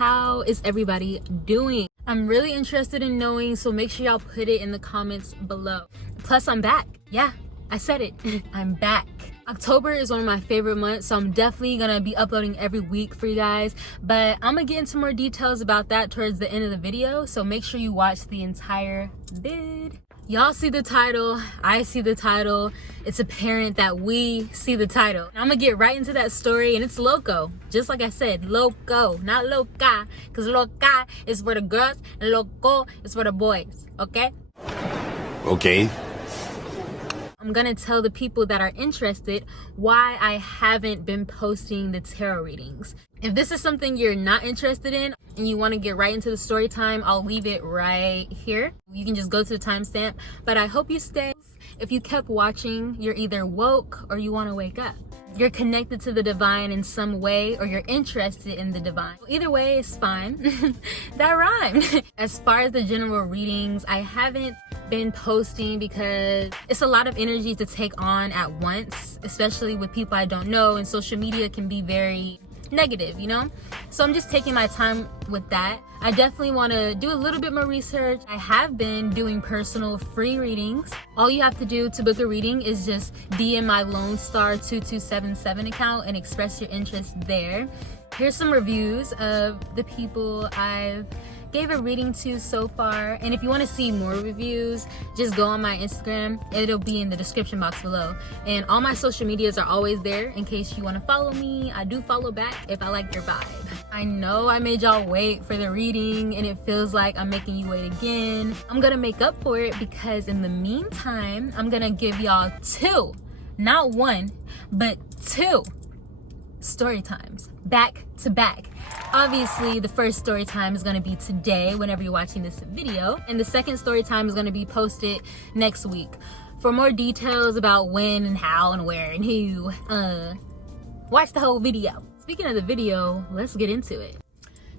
how is everybody doing? I'm really interested in knowing, so make sure y'all put it in the comments below. Plus, I'm back. Yeah, I said it. I'm back. October is one of my favorite months, so I'm definitely gonna be uploading every week for you guys, but I'm gonna get into more details about that towards the end of the video, so make sure you watch the entire vid. Y'all see the title, I see the title. It's apparent that we see the title. I'm gonna get right into that story, and it's Loco. Just like I said, Loco, not Loca, because Loca is for the girls and Loco is for the boys, okay? Okay. I'm gonna tell the people that are interested why I haven't been posting the tarot readings. If this is something you're not interested in and you want to get right into the story time, I'll leave it right here. You can just go to the timestamp, but I hope you stay. If you kept watching, you're either woke or you want to wake up. You're connected to the divine in some way, or you're interested in the divine. Either way is fine. That rhymed. As far as the general readings, I haven't been posting because it's a lot of energy to take on at once, especially with people I don't know, and social media can be very negative, you know? So I'm just taking my time with that. I definitely want to do a little bit more research. I have been doing personal free readings. All you have to do to book a reading is just DM my Lone Star 2277 account and express your interest there. Here's some reviews of the people I've gave a reading to so far, and if you want to see more reviews, just go on my Instagram. It'll be in the description box below, and all my social medias are always there in case you want to follow me. I do follow back if I like your vibe. I know I made y'all wait for the reading, and it feels like I'm making you wait again. I'm gonna make up for it, because in the meantime, I'm gonna give y'all two, not one, but two story times back to back. Obviously, the first story time is going to be today whenever you're watching this video, and the second story time is going to be posted next week. For more details about when and how and where and who, watch the whole video. Speaking of the video, let's get into it.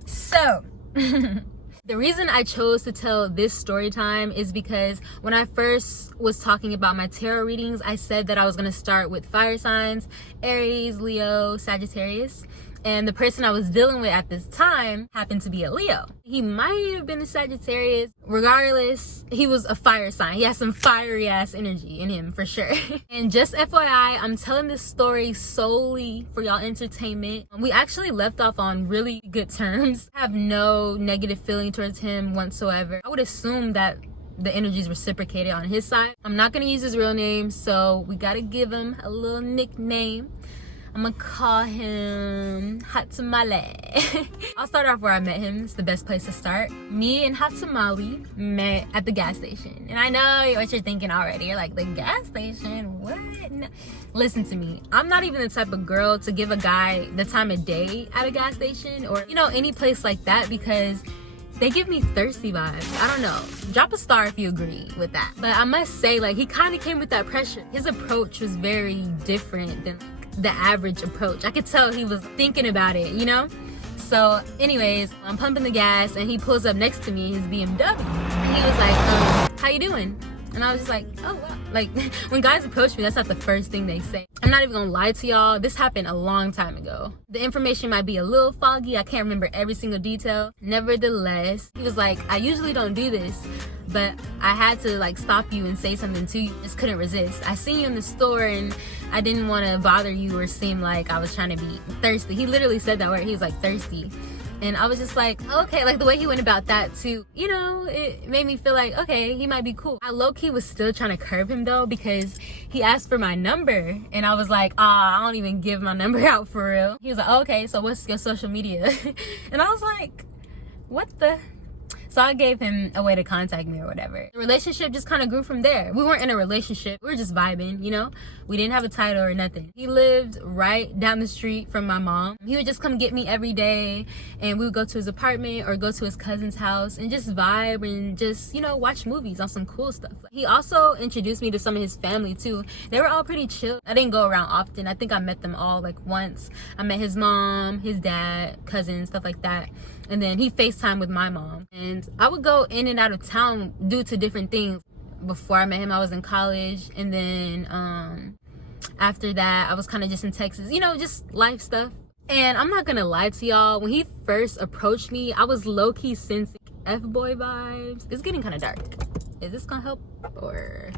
So the reason I chose to tell this story time is because when I first was talking about my tarot readings, I said that I was going to start with fire signs: Aries, Leo, Sagittarius. And the person I was dealing with at this time happened to be a Leo. He might have been a Sagittarius. Regardless, he was a fire sign. He has some fiery ass energy in him for sure. And just FYI, I'm telling this story solely for y'all entertainment. We actually left off on really good terms. I have no negative feeling towards him whatsoever. I would assume that the energy is reciprocated on his side. I'm not gonna use his real name, so we gotta give him a little nickname. I'm gonna call him Hot Tamale. I'll start off where I met him. It's the best place to start. Me and Hot Tamale met at the gas station. And I know what you're thinking already. You're like, the gas station? What? No. Listen to me. I'm not even the type of girl to give a guy the time of day at a gas station, or, you know, any place like that, because they give me thirsty vibes. I don't know. Drop a star if you agree with that. But I must say, like, he kind of came with that pressure. His approach was very different than the average approach. I could tell he was thinking about it, you know? So anyways, I'm pumping the gas and he pulls up next to me, his BMW. And he was like, how you doing? And I was just like, oh wow. Like, when guys approach me, that's not the first thing they say. I'm not even gonna lie to y'all, this happened a long time ago. The information might be a little foggy, I can't remember every single detail. Nevertheless, he was like, I usually don't do this, but I had to like stop you and say something to you. Just couldn't resist. I seen you in the store and I didn't want to bother you or seem like I was trying to be thirsty. He literally said that word. He was like, thirsty. And I was just like, okay, like the way he went about that too, you know, it made me feel like, okay, he might be cool. I low-key was still trying to curb him though, because he asked for my number and I was like, I don't even give my number out for real. He was like, oh, okay, so what's your social media? And I was like, what the? So I gave him a way to contact me or whatever. The relationship just kind of grew from there. We weren't in a relationship. We were just vibing, you know? We didn't have a title or nothing. He lived right down the street from my mom. He would just come get me every day, and we would go to his apartment or go to his cousin's house and just vibe and just, you know, watch movies on some cool stuff. He also introduced me to some of his family too. They were all pretty chill. I didn't go around often. I think I met them all like once. I met his mom, his dad, cousins, stuff like that. And then he FaceTimed with my mom. And I would go in and out of town due to different things. Before I met him, I was in college. And then after that, I was kind of just in Texas. You know, just life stuff. And I'm not gonna lie to y'all, when he first approached me, I was low-key sensing F-boy vibes. It's getting kind of dark. Is this gonna help or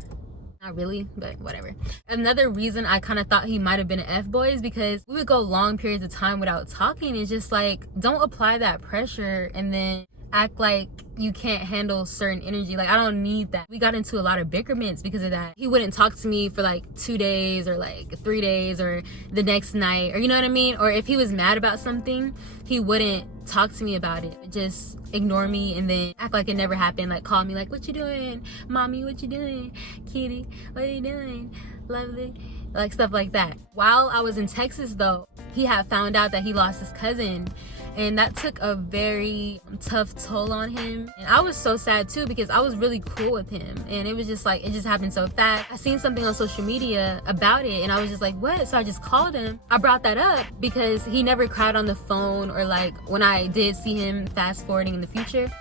not really? But whatever. Another reason I kind of thought he might have been an F-boy is because we would go long periods of time without talking. It's just like, don't apply that pressure and then act like you can't handle certain energy. Like, I don't need that. We got into a lot of bickerments because of that. He wouldn't talk to me for like 2 days or like 3 days or the next night, or you know what I mean? Or if he was mad about something, he wouldn't talk to me about it. Just ignore me and then act like it never happened. Like, call me like, what you doing? Mommy, what you doing? Kitty, what are you doing? Lovely. Like, stuff like that. While I was in Texas though, he had found out that he lost his cousin, and that took a very tough toll on him. And I was so sad too, because I was really cool with him, and it was just like, it just happened so fast. I seen something on social media about it and I was just like, what? So I just called him. I brought that up because he never cried on the phone, or like when I did see him fast forwarding in the future,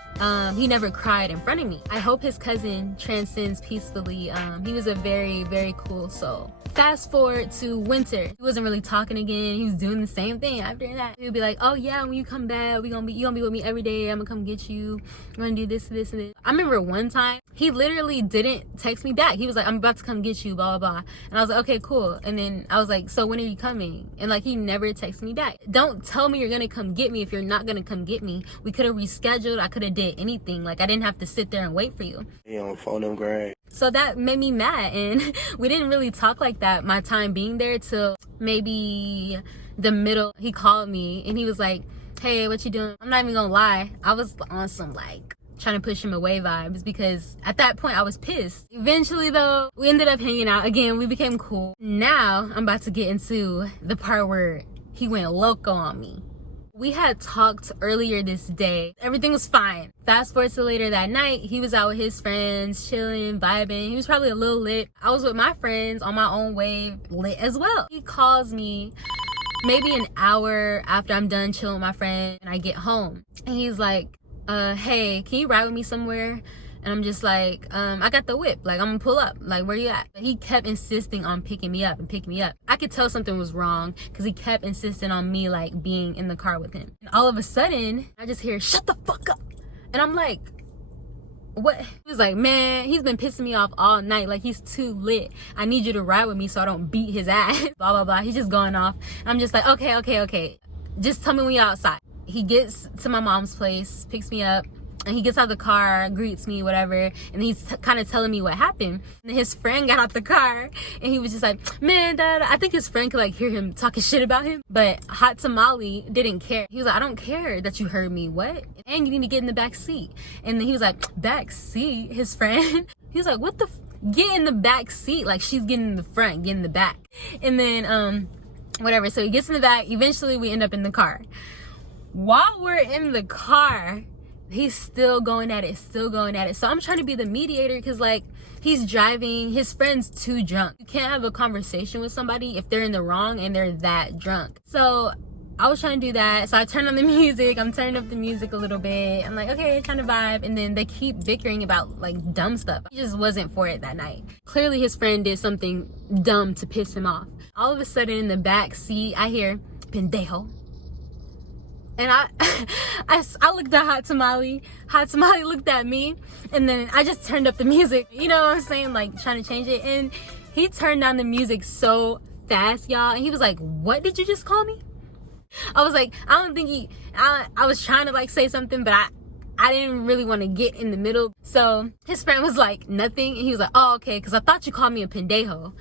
he never cried in front of me. I hope his cousin transcends peacefully. He was a very, very cool soul. Fast forward to winter, he wasn't really talking again. He was doing the same thing after that. He would be like, oh yeah, when you come back, you gonna be with me every day. I'm gonna come get you. I'm gonna do this, this, and this. I remember one time he literally didn't text me back. He was like, I'm about to come get you, blah blah blah. And I was like, okay, cool. And then I was like, so when are you coming? And like, he never texted me back. Don't tell me you're gonna come get me if you're not gonna come get me. We could have rescheduled. I could have did anything. Like, I didn't have to sit there and wait for you. On phone them great. So that made me mad, and we didn't really talk like that my time being there till maybe the middle. He called me and he was like, hey, what you doing? I'm not even gonna lie, I was on some like trying to push him away vibes, because at that point I was pissed. Eventually though, we ended up hanging out again. We became cool. Now I'm about to get into the part where he went loco on me. We had talked earlier this day. Everything was fine. Fast forward to later that night, he was out with his friends, chilling, vibing. He was probably a little lit. I was with my friends on my own wave, lit as well. He calls me maybe an hour after I'm done chilling with my friend and I get home. And he's like, hey, can you ride with me somewhere? And I'm just like, I got the whip. Like, I'm gonna pull up. Like, where you at? But he kept insisting on picking me up and picking me up. I could tell something was wrong because he kept insisting on me, like, being in the car with him. And all of a sudden, I just hear, shut the fuck up. And I'm like, what? He was like, man, he's been pissing me off all night. Like, he's too lit. I need you to ride with me so I don't beat his ass. Blah, blah, blah. He's just going off. And I'm just like, okay. Just tell me when you're outside. He gets to my mom's place, picks me up. And he gets out of the car, greets me, whatever, and he's kind of telling me what happened. And his friend got out the car, and he was just like, man, Dad, I think his friend could like hear him talking shit about him. But Hot Tamale didn't care. He was like, I don't care that you heard me, what? And you need to get in the back seat. And then he was like, back seat? His friend? He was like, what the get in the back seat? Like, she's getting in the front, get in the back. And then, whatever, so he gets in the back. Eventually, we end up in the car. While we're in the car, he's still going at it. So I'm trying to be the mediator, because like, he's driving, his friend's too drunk. You can't have a conversation with somebody if they're in the wrong and they're that drunk. So I was trying to do that. So I turned on the music. I'm turning up the music a little bit. I'm like, okay, trying to vibe. And then they keep bickering about like dumb stuff. He just wasn't for it that night. Clearly his friend did something dumb to piss him off. All of a sudden in the back seat, I hear, pendejo. And I looked at Hot Tamale. Hot Tamale looked at me. And then I just turned up the music. You know what I'm saying? Like, trying to change it. And he turned down the music so fast, y'all. And he was like, what did you just call me? I was like, I don't think I was trying to like say something, but I didn't really want to get in the middle. So his friend was like, nothing. And he was like, oh, okay. Because I thought you called me a pendejo.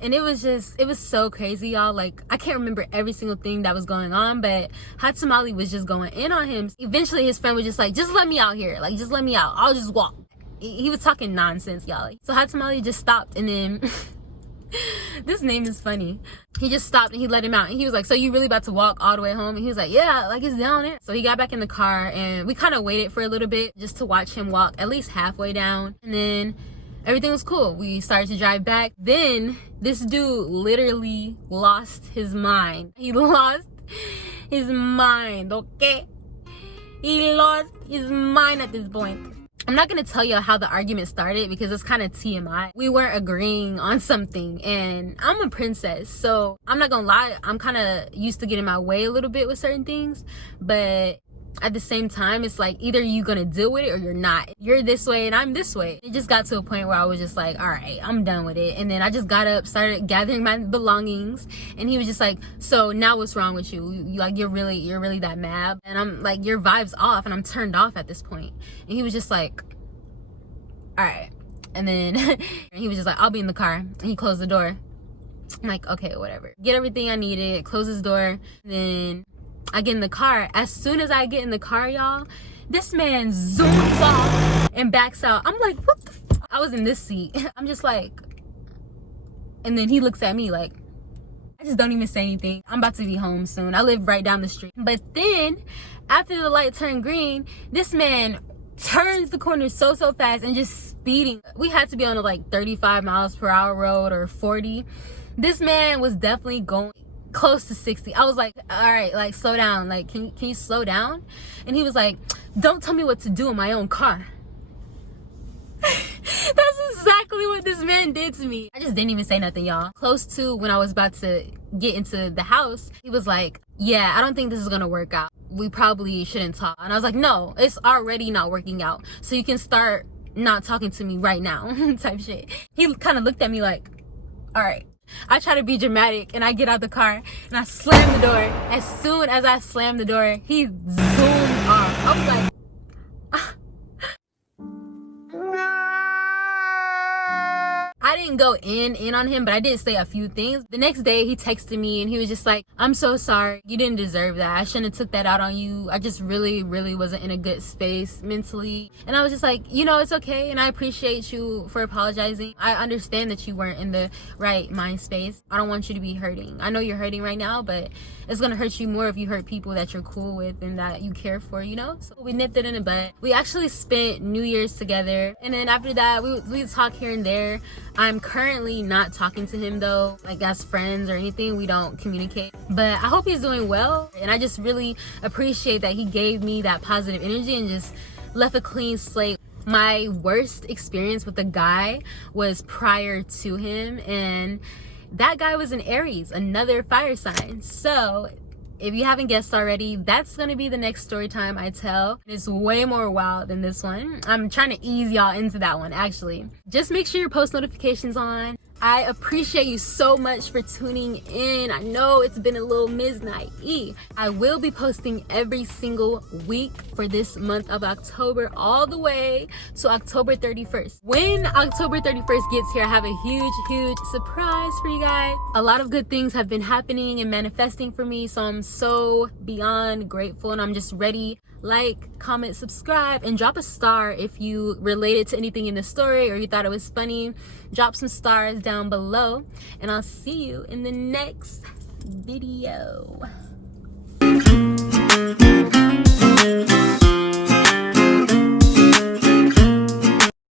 And it was so crazy, y'all. Like, I can't remember every single thing that was going on, but Hot Tamale was just going in on him. Eventually, his friend was just like, just let me out here. Like, just let me out. I'll just walk. He was talking nonsense, y'all. So Hot Tamale just stopped, and then this name is funny. He just stopped and he let him out. And he was like, so you really about to walk all the way home? And he was like, yeah, like it's down there. So he got back in the car, and we kind of waited for a little bit just to watch him walk at least halfway down. And then everything was cool. We started to drive back. Then this dude literally lost his mind. He lost his mind, okay? He lost his mind at this point. I'm not gonna tell you how the argument started because it's kind of TMI. We weren't agreeing on something, and I'm a princess, so I'm not gonna lie, I'm kind of used to getting my way a little bit with certain things, but at the same time, it's like either you gonna deal with it or you're not. You're this way and I'm this way. It just got to a point where I was just like, all right, I'm done with it. And then I just got up, started gathering my belongings, and he was just like, so now what's wrong with you? You're really that mad? And I'm like, your vibe's off, and I'm turned off at this point. And he was just like, all right. And then he was just like, I'll be in the car. And he closed the door. I'm like, okay, whatever. Get everything I needed, close his door, then I get in the car. As soon as I get in the car, y'all, this man zooms off and backs out. I'm like, what the f-? I was in this seat. I'm just like, and then he looks at me like, I just don't even say anything. I'm about to be home soon. I live right down the street. But then after the light turned green, this man turns the corner so fast and just speeding. We had to be on a like 35 miles per hour road or 40. This man was definitely going close to 60. I was like, all right, like slow down, like can you slow down? And he was like, don't tell me what to do in my own car. That's exactly what this man did to me. I just didn't even say nothing, y'all. Close to when I was about to get into the house, he was like, yeah, I don't think this is gonna work out. We probably shouldn't talk. And I was like, no, it's already not working out, so you can start not talking to me right now type shit. He kind of looked at me like, all right. I try to be dramatic and I get out the car and I slam the door. As soon as I slam the door, he zoomed off. I was like, I didn't go in on him, but I did say a few things. The next day he texted me and he was just like, I'm so sorry, you didn't deserve that. I shouldn't have took that out on you. I just really wasn't in a good space mentally. And I was just like, you know, it's okay, and I appreciate you for apologizing. I understand that you weren't in the right mind space. I don't want you to be hurting. I know you're hurting right now, but it's gonna hurt you more if you hurt people that you're cool with and that you care for, you know? So we nipped it in the bud. We actually spent New Year's together, and then after that we talk here and there. I'm currently not talking to him though, like as friends or anything. We don't communicate, but I hope he's doing well, and I just really appreciate that he gave me that positive energy and just left a clean slate. My worst experience with the guy was prior to him, and that guy was an Aries, another fire sign. So if you haven't guessed already, that's gonna be the next story time I tell. It's way more wild than this one. I'm trying to ease y'all into that one, actually. Just make sure your post notifications on. I appreciate you so much for tuning in. I know it's been a little midnight. I will be posting every single week for this month of October all the way to October 31st. When October 31st gets here, I have a huge surprise for you guys. A lot of good things have been happening and manifesting for me, so I'm so beyond grateful, and I'm just ready. Like, comment, subscribe, and drop a star if you related to anything in the story or you thought it was funny. Drop some stars down below, and I'll see you in the next video.